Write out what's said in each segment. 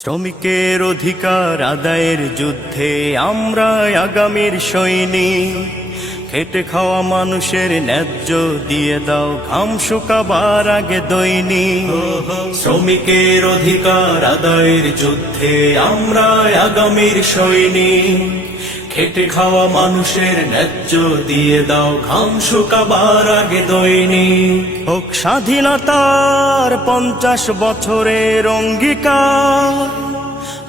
শ্রমিকের অধিকার আদায়ের যুদ্ধে আমরা আগামীর সৈনিক। খেটে খাওয়া মানুষের ন্যায্য দিয়ে দাও, ঘাম শুকাবার আগে দৈনিক। শ্রমিকের অধিকার আদায়ের যুদ্ধে আমরা আগামীর সৈনিক। খেটে খাওয়া মানুষের ন্যায্য দিয়ে দাও, ঘাম শুকাবার আগে দৈনিক। হোক স্বাধীনতার 50 বছরের অঙ্গীকার,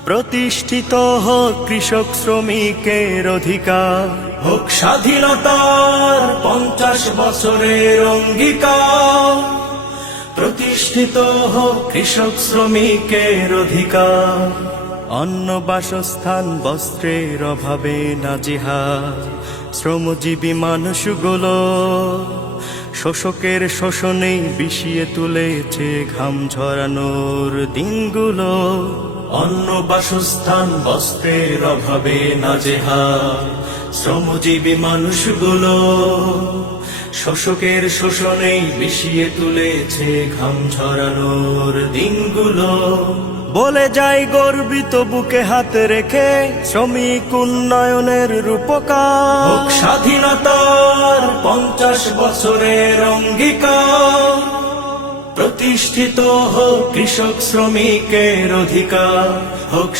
প্রতিষ্ঠিত হোক কৃষক শ্রমিকের অধিকার। হোক স্বাধীনতার 50 বছরের অঙ্গীকার, প্রতিষ্ঠিত হোক কৃষক শ্রমিকের অধিকার। অন্ন বাসস্থান বস্ত্রের অভাবে নাজেহাল শ্রমজীবী মানুষগুলো, শোষকের শোষণে বিষিয়ে তুলেছে ঘাম ঝরানোর দিনগুলো। অন্ন বাসস্থান বস্ত্রের অভাবে নাজেহাল শ্রমজীবী মানুষগুলো, শোষকের শোষণে বিষিয়ে তুলেছে ঘাম ঝরানোর দিনগুলো। বলে যাই গর্বিত বুকে হাত রেখে, শ্রমিক উন্নয়নের রূপকার। হোক স্বাধীনতার 50 বছরের অঙ্গীকার, প্রতিষ্ঠিত হোক কৃষক শ্রমিকের অধিকার। হোক